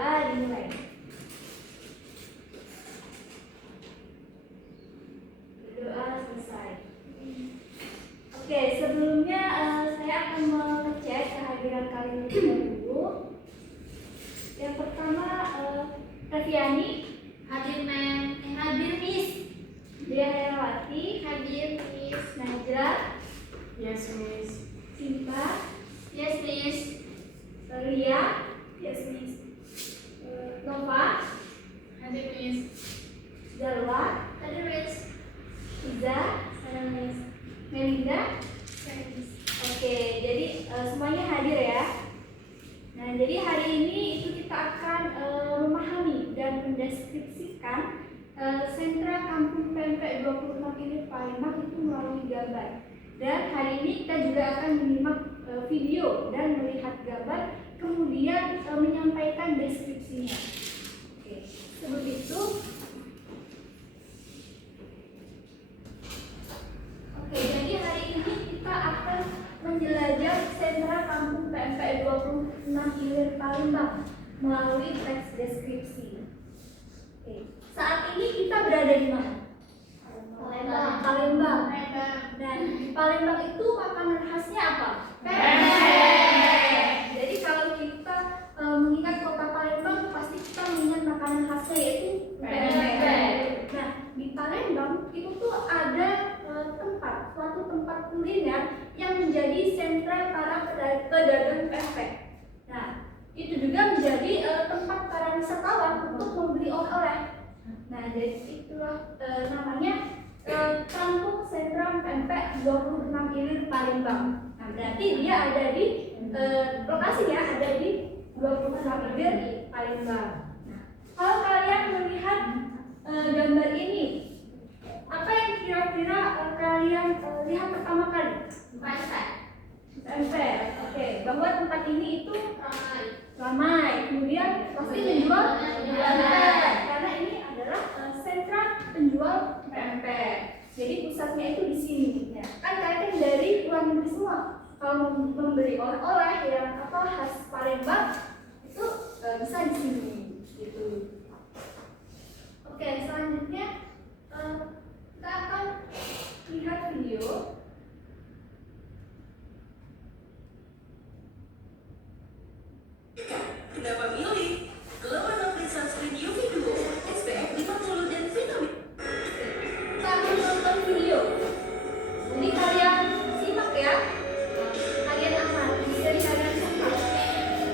Berdoa dimulai. Berdoa selesai. Oke, sebelumnya saya akan mengecek kehadiran kalian dulu. Yang pertama, Reviani Hadir, Ma'am. hadir, Miss. Dia Herawati Hadir, Miss. Najla, Yes, Miss. Simpa, Yes, Miss. Ria, yes, Miss. Nova, Hadir, Miss. Jalwa, Hadir, Miss. Iza, Hadir, Miss. Melinda. Hadir, Miss. Oke, jadi semuanya hadir ya. Nah, jadi hari ini itu kita akan memahami dan mendeskripsikan sentra kampung PMP 26 ini Palembang itu melalui gambar. Dan hari ini kita juga akan menyimak video dan melihat gambar, kemudian menyampaikan deskripsinya. Oke, sebelum itu, jadi hari ini kita akan menjelajah sentra kampung PMP 26 Ilir Palembang melalui teks deskripsi. Oke, saat ini kita berada di mana? Palembang. Dan di Palembang itu makanan khasnya apa? Pempek. Jadi kalau kita mengingat kota Palembang, pasti kita mengingat makanan khasnya yaitu Pempek. Nah, di Palembang itu tuh ada suatu tempat kuliner yang menjadi sentra para pedagang pempek. Nah, itu juga menjadi tempat para wisatawan untuk membeli oleh-oleh. Nah, jadi itulah namanya Kampung Sentra Pempek 26 Ilir Palembang. Nah, berarti dia ada di lokasinya ada di 26 Ilir di Palembang. Nah, kalau kalian melihat gambar ini, apa yang kira-kira kalian lihat pertama kali? Pempek. Pempek. Oke, bahwa tempat ini itu Ramai. ramai, kemudian pasti menjual pempek karena ini adalah sentra penjual pempek. Jadi pusatnya itu di sini. Ya. Kan kalian dari luar negeri semua. Kalau membeli oleh-oleh yang khas Palembang itu bisa di sini. Gitu. Oke, selanjutnya kita akan lihat video. Kenapa milih Global Nopri Sunscreen UV Duo SPF 50 dan vitamin? Kita akan nonton video. Jadi kalian simak ya. Kalian amati, jadi kalian simak.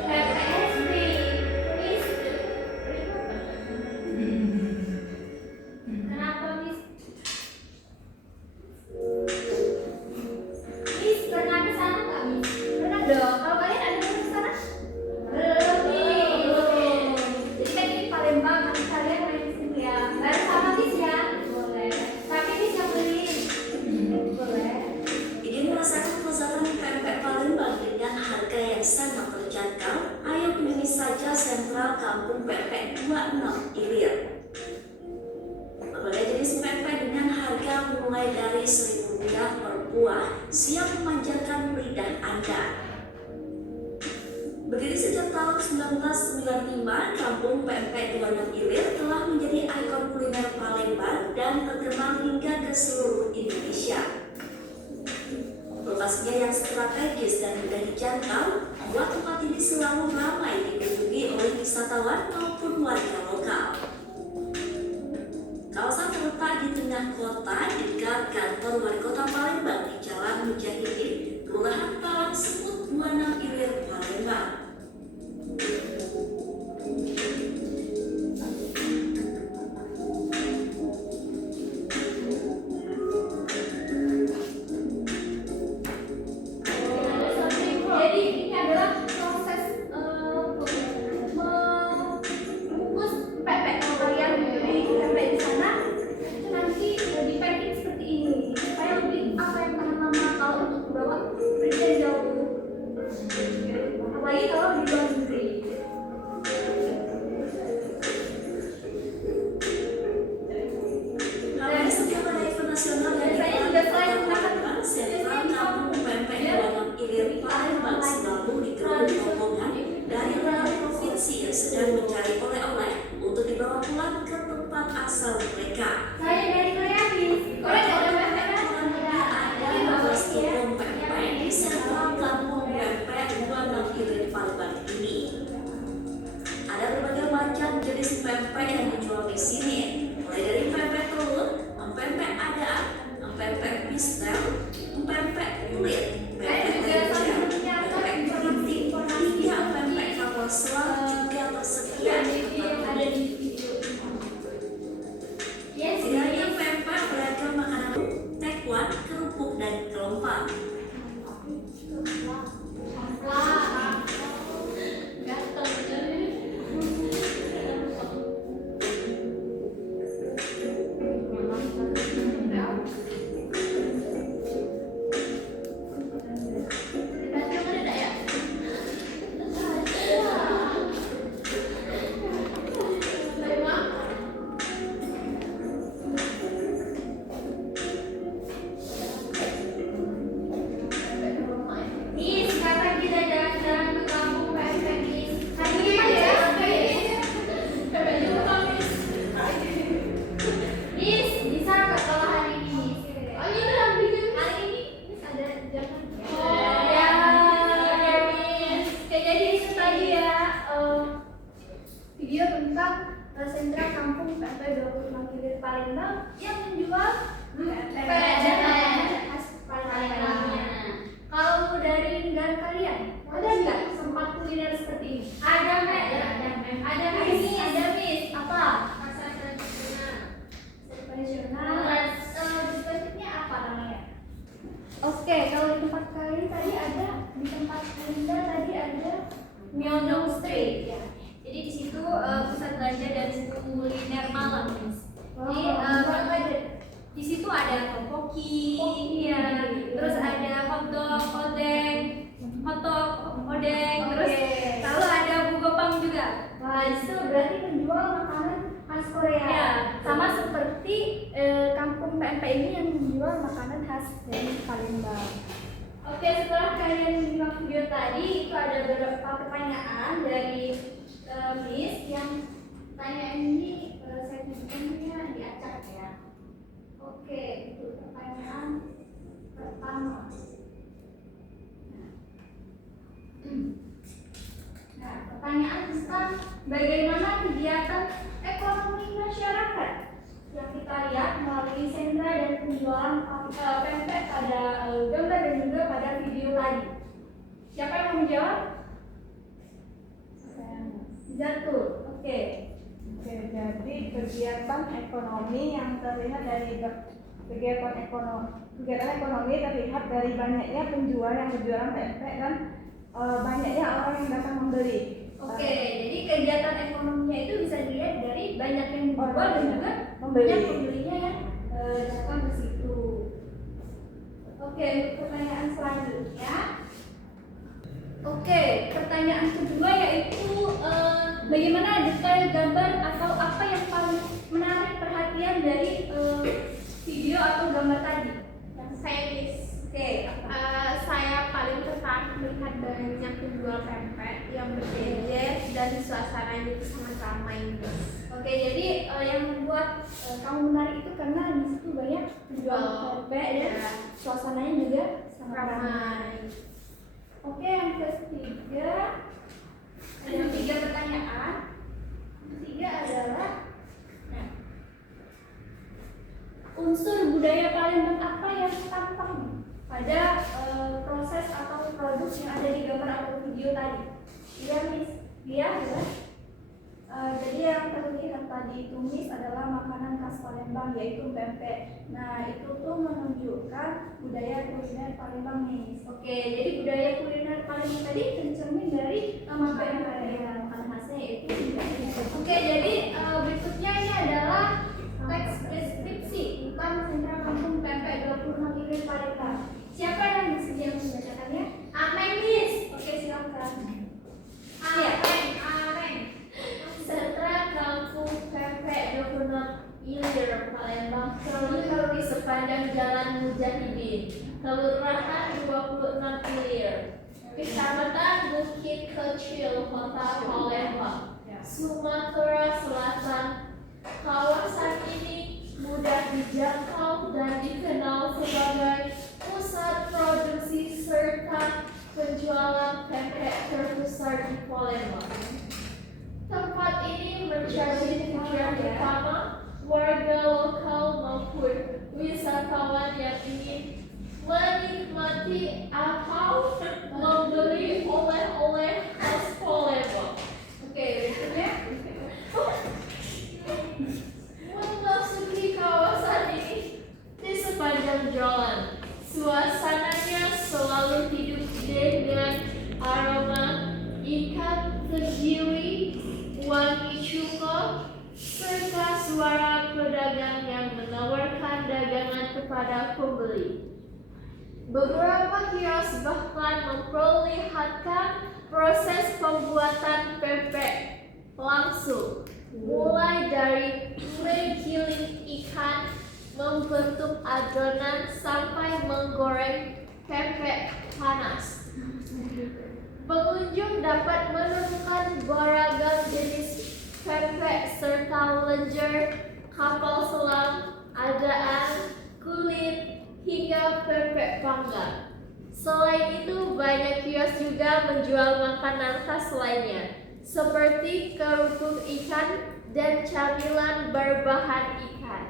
PPSD, tulis. Kenapa, Miss? Miss, pernah ke sana nggak, Miss? Pernah dong. Kalau kalian ada yang ke sana? Belum, Miss. Jadi kan ini Palembang, nanti kalian main di sini ya. Bareng sama Miss ya? Boleh. Tapi Miss yang beli. Boleh. Ingin merasakan kelezatan pempek Palembang dengan harga yang sangat terjangkau? Ayo kunjungi saja Sentral Kampung Pempek 26 Ilir. Berbagai jenis pempek dengan harga mulai dari Rp1.000 per buah siap memanjakan lidah Anda. Berdiri sejak tahun 1995, Kampung Pempek 26 Ilir telah menjadi ikon kuliner Palembang dan terkenal hingga ke seluruh Indonesia. Lokasinya yang strategis dan mudah dijangkau membuat tempat ini selalu ramai dikunjungi oleh wisatawan maupun warga lokal. Kawasan terletak di tengah kota dekat kantor wali kota Palembang di Jalan Mujahidin, Kelurahan Talang Semut, 26 Ilir, Palembang. Jadi ini adalah proses membungkus sedang mencari oleh-oleh untuk dibawa pulang ke tempat asal mereka. Saya dari Korea, Miss. Korea ada pempek Kurang lebih ada 15 toko pempek di sentral kampung pempek 26 Ilir Palembang ini. Ada berbagai macam jenis pempek yang dijual di sini, mulai dari pempek telur, pempek adaan, pempek pistel, pempek kulit, pempek lenjer, pempek keriting, hingga pempek kapal selam juga tersedia. ada di video. Yes, Tidak hanya pempek, beragam makanan tekwan, kerupuk, dan kelompok. Wah, gatel bener. Dibaca mana tak ya? Terima. Miss, kapan kita jalan-jalan ke kampung pempek, Miss? Hari ini ya? Pempek juga, Miss. Miss, bisa nggak kalau hari ini, Miss? Oh, ini udah bikin hari ini. Miss ada jangan. Oh, ya, oke, Miss. Oke, jadi itu tadi ya video tentang sentra kampung pempek 26 Ilir Palembang yang menjual pempek khas Palembang. Kalau dari negara kalian, ada nggak tempat kuliner seperti ini? Ada, Mbak. Ada Miss, ada Miss. Apa? Pasar tradisional. Tradisional. Spesifiknya apa namanya? Oke, kalau di tempat kalian tadi ada, di tempat Linda tadi ada Myeongdong Street ya. Jadi di situ pusat belanja dan kuliner malam, Miss. Jadi apa aja? di situ ada tteokbokki, Tteokbokki. ya, terus ada hotdog, odeng, terus Oke. lalu ada bugopang juga. Wah, itu berarti menjual makanan khas Korea. Ya. Sama seperti kampung pempek ini yang menjual makanan khas dari Palembang. Oke, setelah kalian menyimak video tadi, itu ada beberapa pertanyaan dari Miss yang pertanyaan ini saya tunjukkannya diacak ya. Oke, untuk pertanyaan pertama. Nah, pertanyaan tentang bagaimana kegiatan ekonomi masyarakat yang kita lihat melalui sentra dan penjualan pempek pada gambar dan juga pada video tadi. Siapa yang mau menjawab? Jatuh. Oke. Oke, jadi kegiatan ekonomi yang terlihat dari kegiatan ekonomi terlihat dari banyaknya penjual yang berjualan pempek dan banyaknya orang yang datang membeli. Oke, jadi kegiatan ekonominya itu bisa dilihat dari banyak yang dijual dan juga Membeli. banyak pembelinya yang datang ke situ. Oke, untuk pertanyaan selanjutnya. Oke, pertanyaan kedua yaitu bagaimana detail gambar atau apa yang paling menarik perhatian dari video atau gambar tadi? Yang saya, Miss. Oke, apa? Saya paling tertarik melihat banyak penjual pempek yang berjejer dan suasananya itu sangat ramai, Miss. Oke, jadi yang membuat kamu menarik itu karena di situ banyak penjual pempek dan Ya. suasananya juga sangat ramai. Ramai. Oke, yang ketiga ada 3 pertanyaan. Yang ketiga adalah nah, unsur budaya Palembang apa yang tampak pada proses atau produk yang ada di gambar atau video tadi? Iya, Miss. Iya, adalah jadi yang terlihat tadi itu Miss adalah makanan khas Palembang yaitu pempek. Nah, itu tuh menunjukkan budaya kuliner Palembang, Miss. Oke, jadi budaya kuliner Palembang tadi tercermin dari makanan makanan khasnya yaitu pempek. Oke, jadi berikutnya ini adalah teks deskripsi tentang sentra kampung pempek 26 Ilir Palembang. Siapa yang bersedia membacakannya? Amin, Miss. Oke, silakan. Amin. Sentra kampung pempek 26 Ilir Palembang terletak di sepanjang Jalan Mujahidin, Kelurahan 26 Ilir, Kecamatan Bukit Kecil, Kota Palembang. wisatawan yang ingin menikmati atau membeli oleh-oleh khas Palembang. Oke, berikutnya. Memasuki kawasan ini, di sepanjang jalan, suasananya selalu hidup dengan aroma ikan tenggiri, wangi cuka, serta suara pedagang yang menawarkan dagangan kepada pembeli. Beberapa kios bahkan memperlihatkan proses pembuatan pempek langsung, mulai dari menggiling ikan, membentuk adonan, sampai menggoreng pempek panas. Pengunjung dapat menemukan beragam jenis pempek serta lenjer, kapal selam, adaan, kulit, hingga pempek panggang. Selain itu, banyak kios juga menjual makanan khas lainnya, seperti kerupuk ikan dan camilan berbahan ikan.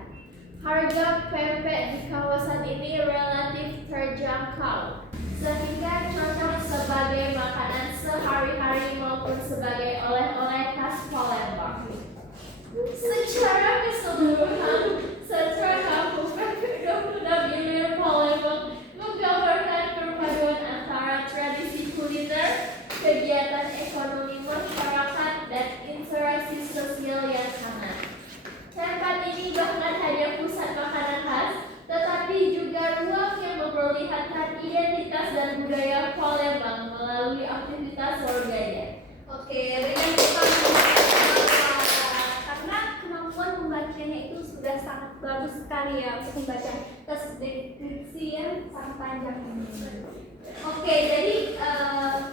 Harga pempek di kawasan ini relatif terjangkau, sehingga cocok sebagai makanan sehari-hari maupun sebagai oleh-oleh khas Palembang. Secara keseluruhan, sentra kampung pempek 26 Ilir Palembang menggambarkan perpaduan antara tradisi kuliner, kegiatan ekonomi masyarakat, dan interaksi sosial yang hangat. Tempat ini bahkan hanya pusat makanan khas, tetapi juga ruang yang memperlihatkan identitas dan budaya Palembang melalui aktivitas warganya. Oke, dengan kita karena kemampuan membacanya itu sudah sangat bagus sekali ya untuk membaca teks deskripsi yang sangat panjang ini. Oke, jadi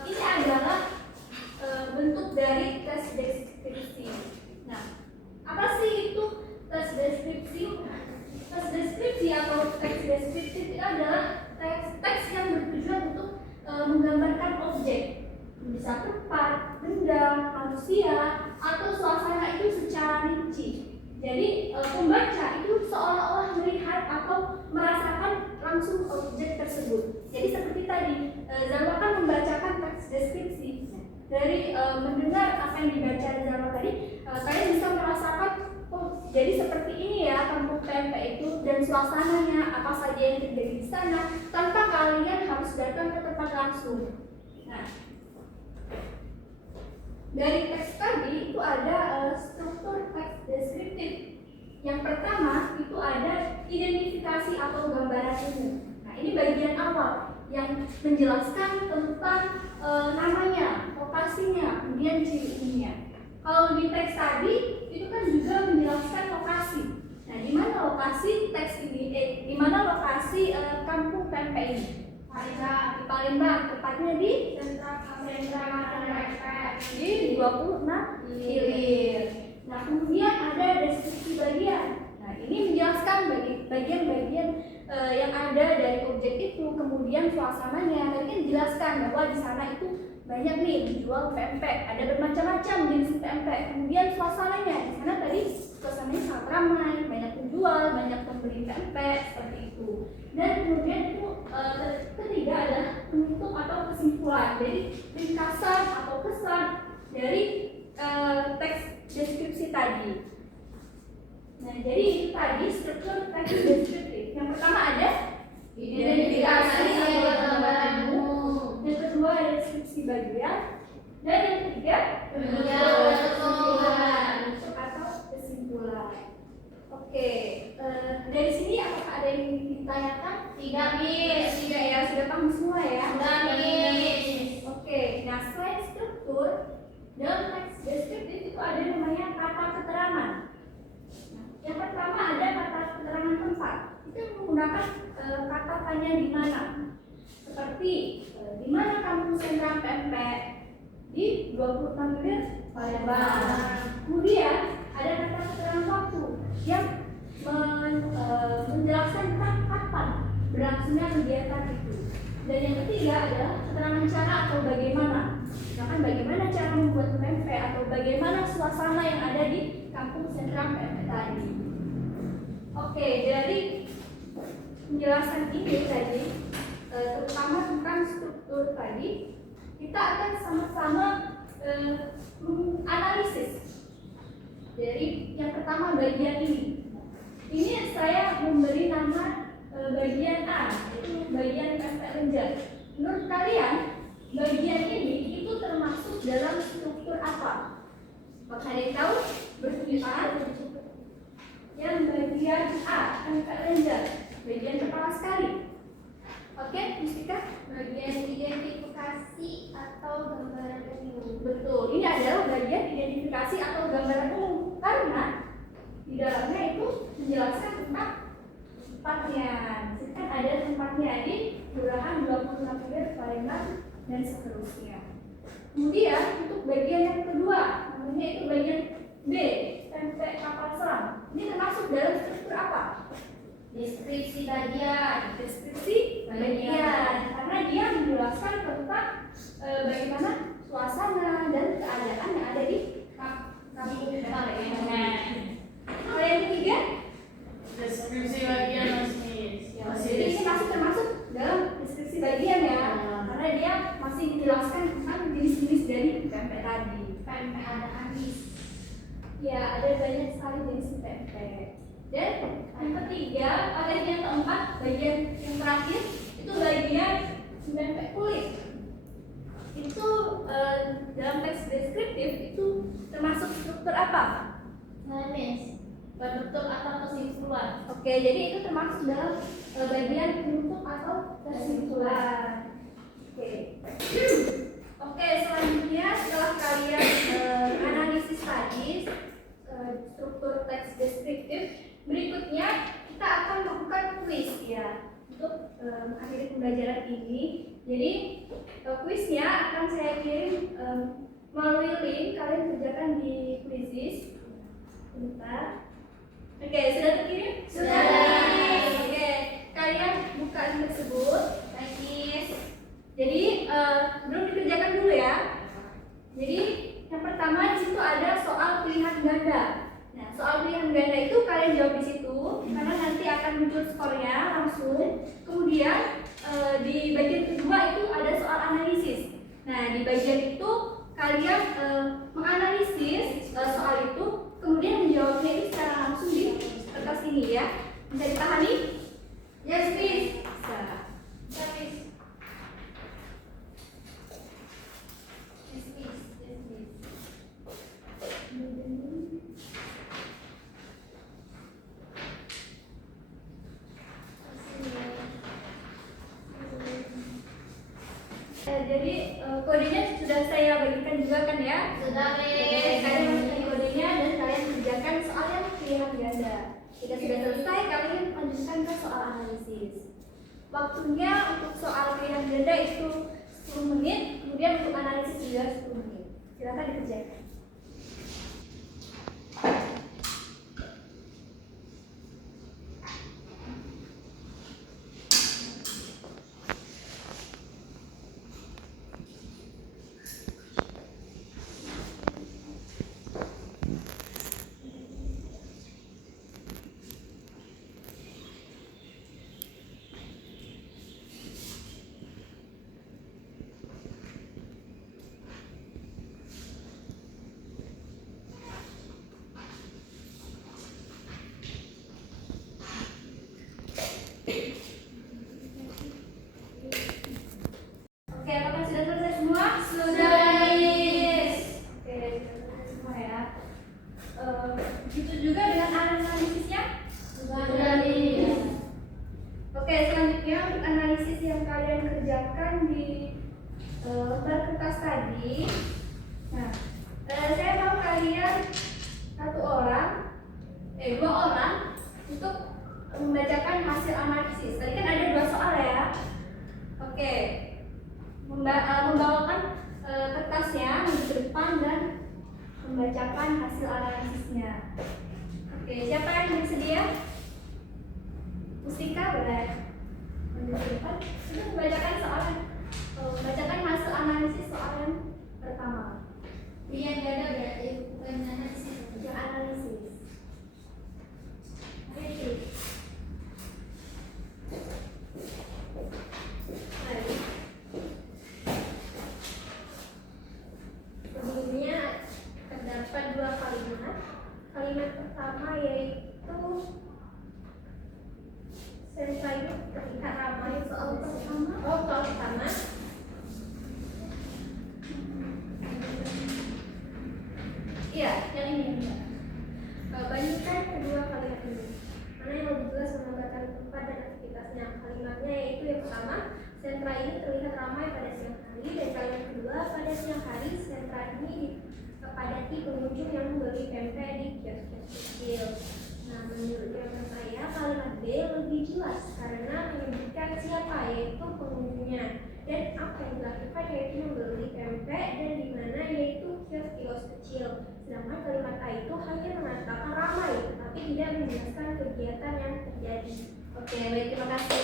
ini adalah bentuk dari teks deskripsi. Nah, apa sih itu teks deskripsi? Teks deskripsi atau teks deskriptif itu adalah teks yang bertujuan untuk menggambarkan objek, bisa tempat, benda, manusia, atau suasana itu secara rinci. Jadi pembaca itu seolah-olah melihat atau merasakan langsung objek tersebut. Jadi seperti tadi, Zalwa kan membacakan teks deskripsi. Dari mendengar apa yang dibaca Zalwa tadi, kalian bisa merasakan, oh jadi seperti ini ya kampung pempek itu dan suasananya, apa saja yang terjadi di sana, tanpa kalian harus datang ke tempat langsung. Nah, dari teks tadi itu ada struktur teks deskriptif. Yang pertama itu ada identifikasi atau gambaran umum. Nah, ini bagian awal yang menjelaskan tentang namanya, lokasinya, kemudian ciri-cirinya. Kalau di teks tadi itu kan juga menjelaskan lokasi. Nah, di mana lokasi teks ini? Di mana lokasi kampung pempek ini? Di Palembang, tepatnya di sentra pempek di 26 Ilir. Nah, kemudian ada deskripsi bagian. Nah, ini menjelaskan bagian-bagian yang ada dari objek itu, kemudian suasananya. Tadi kan dijelaskan bahwa di sana itu banyak nih dijual pempek, ada bermacam-macam jenis pempek. Kemudian suasananya di sana tadi suasananya sangat ramai, banyak penjual, banyak pembeli pempek seperti itu. Dan kemudian itu ketiga adalah penutup atau kesimpulan. Jadi ringkasan atau kesan dari teks deskripsi tadi. Nah, jadi itu tadi struktur teks deskriptif. Yang pertama ada identifikasi atau gambaran umum. Yang kedua ada deskripsi bagian. Dan yang ketiga kesimpulan atau kesimpulan. Oke, dari sini apakah ada yang ditanyakan? Tidak, Miss. Tidak ya, sudah paham semua ya? Sudah, Miss. Oke, nah selain struktur, dalam teks deskriptif itu ada namanya kata keterangan. Nah, yang pertama ada kata keterangan tempat. Itu menggunakan kata tanya di mana. Seperti di mana kampung sentra pempek? Di 26 Ilir Palembang. Kemudian ada kata keterangan waktu yang menjelaskan tentang kapan berlangsungnya kegiatan itu. Dan yang ketiga adalah keterangan cara atau bagaimana. Misalkan bagaimana cara membuat pempek atau bagaimana suasana yang ada di kampung sentra pempek tadi. Oke, dari penjelasan ini tadi, terutama tentang struktur tadi, kita akan sama-sama analisis dari yang pertama bagian ini. Ini saya memberi nama bagian A, yaitu bagian pempek lenjar. Menurut kalian, bagian ini itu termasuk dalam struktur apa? Apakah ada yang tahu? Bersetuju A? Yang bagian A, pempek lenjar, bagian kepala sekali. Oke, Mustika? Bagian identifikasi atau gambaran umum. Betul, ini adalah bagian identifikasi atau gambaran umum karena di dalamnya itu menjelaskan tentang tempatnya. Kan ada tempatnya di Kelurahan 26 Ampere, Palembang, dan seterusnya. Kemudian untuk bagian yang kedua, namanya itu bagian B, pempek kapal selam. Ini termasuk dalam struktur apa? Deskripsi bagian. Deskripsi bagian, karena dia menjelaskan tentang bagaimana suasana dan keadaan yang ada di kampung Palembang. Hal yang ketiga, Deskripsi bagian jadi ini masih termasuk dalam deskripsi bagian ya, karena dia masih menjelaskan tentang jenis-jenis dari pempek tadi. Pempek ada anis. Ya, ada banyak sekali jenis pempek. Dan yang ketiga, yang keempat, bagian yang terakhir itu bagian pempek kulit. Itu dalam teks deskriptif itu termasuk struktur apa? Analisis. Penutup atau kesimpulan. Oke, jadi itu termasuk dalam bagian penutup atau kesimpulan. Oke, selanjutnya setelah kalian analisis tadi struktur teks deskriptif, berikutnya kita akan melakukan kuis ya untuk mengakhiri pembelajaran ini. Jadi kuisnya akan saya kirim melalui link, kalian kerjakan di Quizizz. Bentar. Oke, sudah terkirim? Sudah. Oke, kalian buka link tersebut. Teknis. Jadi belum dikerjakan dulu ya. Jadi yang pertama di situ ada soal pilihan ganda. Nah, soal pilihan ganda itu kalian jawab di situ karena nanti akan muncul skornya langsung. Kemudian di bagian kedua itu ada soal analisis. Nah, di bagian itu kalian menganalisis soal itu, kemudian menjawabnya itu secara langsung di kertas ini ya. Bisa dipahami? Yes, please. Bisa. Yes, please. Yes, please. Yes, please. Jadi kodenya sudah saya bagikan juga kan ya. Sudah, Oke, please. kalian masukkan kodenya dan kalian kerjakan soal yang pilihan ganda. Jika sudah selesai, kalian lanjutkan ke soal analisis. Waktunya untuk soal pilihan ganda itu 10 menit, kemudian untuk analisis juga 10 menit. Silakan dikerjakan. Oke, apakah sudah selesai semua? Sudah, please. Oke, sudah selesai semua ya. Begitu juga dengan analisisnya? Sudah, please. Oke, selanjutnya untuk analisis yang kalian kerjakan di lembar kertas tadi. Nah, saya mau kalian dua orang untuk membacakan hasil analisis. Tadi kan ada 2 soal ya. Oke, membawakan kertasnya di depan dan membacakan hasil analisisnya. Oke, siapa yang bersedia? Mustika boleh maju ke depan untuk membacakan membacakan hasil analisis soal yang pertama. Pilihan ganda berarti bukan analisis. Yang analisis. Oke. terdapat dua kalimat. Kalimat pertama yaitu sentra itu terlihat ramai. Soal pertama. Soal pertama. Iya, yang ini. Bandingkan kedua kalimat ini. Mana yang lebih jelas menambahkan tempat dan aktivitasnya? Kalimatnya yaitu yang pertama, sentra ini terlihat ramai pada siang hari, dan kalimat kedua, pada siang hari sentra ini dipadati pengunjung yang membeli pempek di kios-kios kecil. Nah, menurut jawaban saya kalimat B lebih jelas karena menyebutkan siapa, yaitu pengunjungnya, dan apa yang dilakukan yaitu membeli pempek, dan di mana yaitu kios-kios kecil. Sedangkan kalimat A itu hanya mengatakan ramai, tetapi tidak menjelaskan kegiatan yang terjadi. Oke, baik, terima kasih.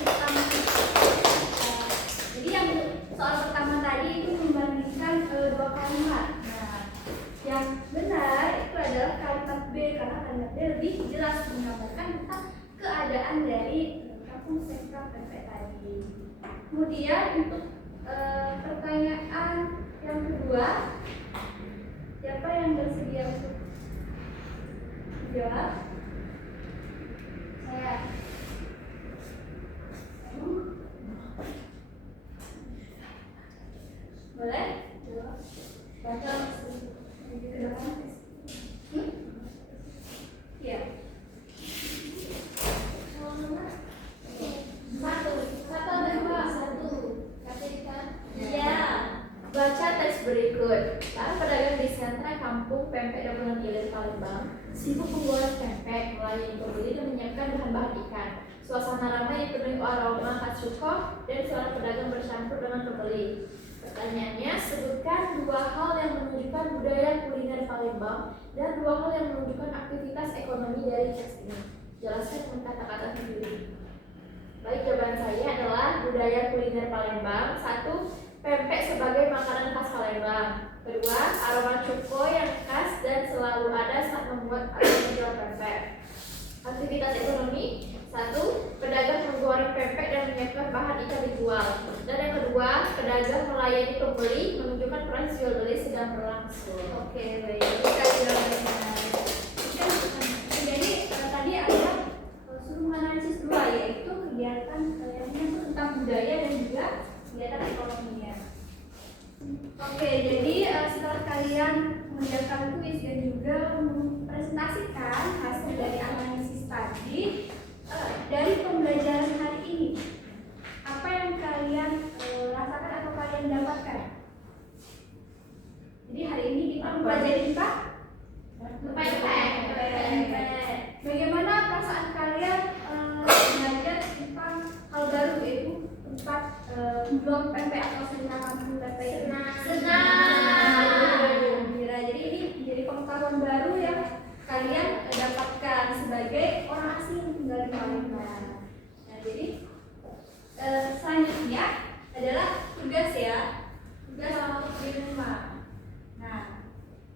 Kita masuk. Jadi yang soal pertama tadi itu membandingkan dua kalimat. Nah, yang benar itu adalah kalimat B karena kalimat B lebih jelas menggambarkan tentang keadaan dari kampung sentra pempek tadi. Kemudian untuk pertanyaan yang kedua, siapa yang bersedia untuk menjawab? Saya. Boleh? Baca ke depan. Iya. Baca teks berikut. Para pedagang di sentra kampung pempek Dabunan Ilir Palembang sibuk menggoreng pempek, melayani pembeli dan menyiapkan bahan-bahan ikan. Suasana ramai dipenuhi aroma khas suko dan suara pedagang bercampur dengan pembeli. Pertanyaannya, sebutkan dua hal yang menunjukkan budaya kuliner Palembang dan dua hal yang menunjukkan aktivitas ekonomi dari teks ini. Jelaskan dengan kata-kata sendiri. Baik, jawaban saya adalah budaya kuliner Palembang. Satu, pempek sebagai makanan khas Palembang. Kedua, aroma cuko yang khas dan selalu ada saat membuat atau menjual pempek. Aktivitas ekonomi. Satu, pedagang menggoreng pempek dan menyiapkan bahan ikan dijual. Dan yang kedua, pedagang melayani pembeli menunjukkan proses jual beli sedang berlangsung. Oke, baik. Jadi tadi ada suruh menganalisis dua, yaitu kegiatan yang menyangkut tentang budaya dan juga kegiatan ekonominya. Oke, jadi setelah kalian mengerjakan kuis dan juga mempresentasikan hasil dari analisis tadi, dari pembelajaran hari ini, apa yang kalian rasakan atau kalian dapatkan? Jadi hari ini kita mempelajari tentang pempek. Bagaimana perasaan kalian belajar tentang hal baru, yaitu tempat blog pempek atau sentra kampung pempek? Senang. Jadi ini menjadi pengetahuan baru yang kalian dapatkan sebagai orang asing yang tinggal di Palembang. Nah, jadi selanjutnya adalah tugas ya, tugas di rumah. Nah,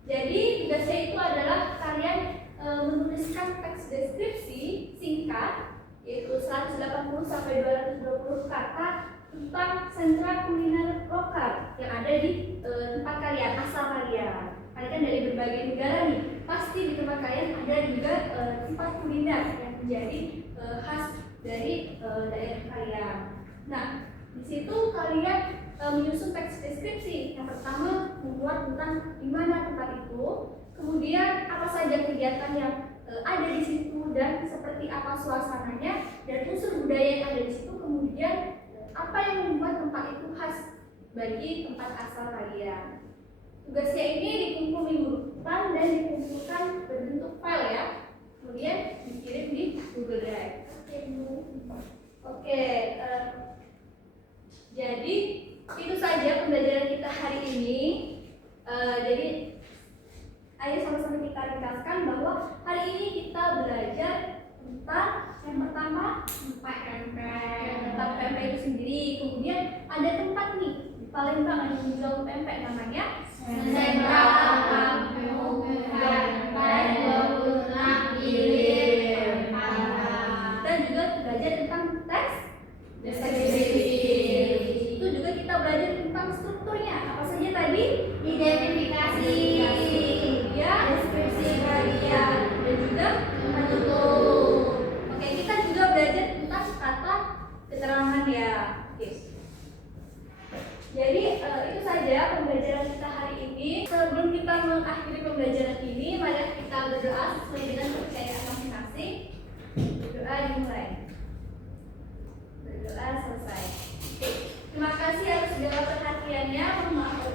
jadi tugasnya itu adalah kalian menuliskan teks deskripsi singkat, yaitu 180 sampai 220 kata tentang sentra kuliner lokal yang ada di tempat kalian, asal kalian. Kalian kan dari berbagai negara nih, pasti di tempat kalian ada juga tempat kuliner yang menjadi khas dari daerah kalian. Nah, di situ kalian menyusun teks deskripsi. Yang pertama, membuat tentang di mana tempat itu, kemudian apa saja kegiatan yang ada di situ dan seperti apa suasananya dan unsur budaya yang ada di situ, kemudian apa yang membuat tempat itu khas bagi tempat asal kalian. Tugasnya ini dikumpul minggu depan dan dikumpulkan berbentuk file ya, kemudian dikirim di Google Drive. Oke, jadi itu saja pembelajaran kita hari ini. Jadi ayo sama-sama kita ringkaskan bahwa hari ini kita belajar tentang yang pertama tentang pempek itu sendiri. Kemudian ada tempat nih di Palembang yang menjual pempek, namanya Sentra Kampung Pempek Dabunan Ilir. Dan juga belajar tentang teks deskripsi. Itu juga kita belajar tentang strukturnya. Apa saja tadi? Identifikasi. kita mengakhiri pembelajaran ini, mari kita berdoa sesuai dengan kepercayaan masing-masing. Berdoa dimulai. Berdoa selesai. Oke. Terima kasih atas segala perhatiannya. Mohon maaf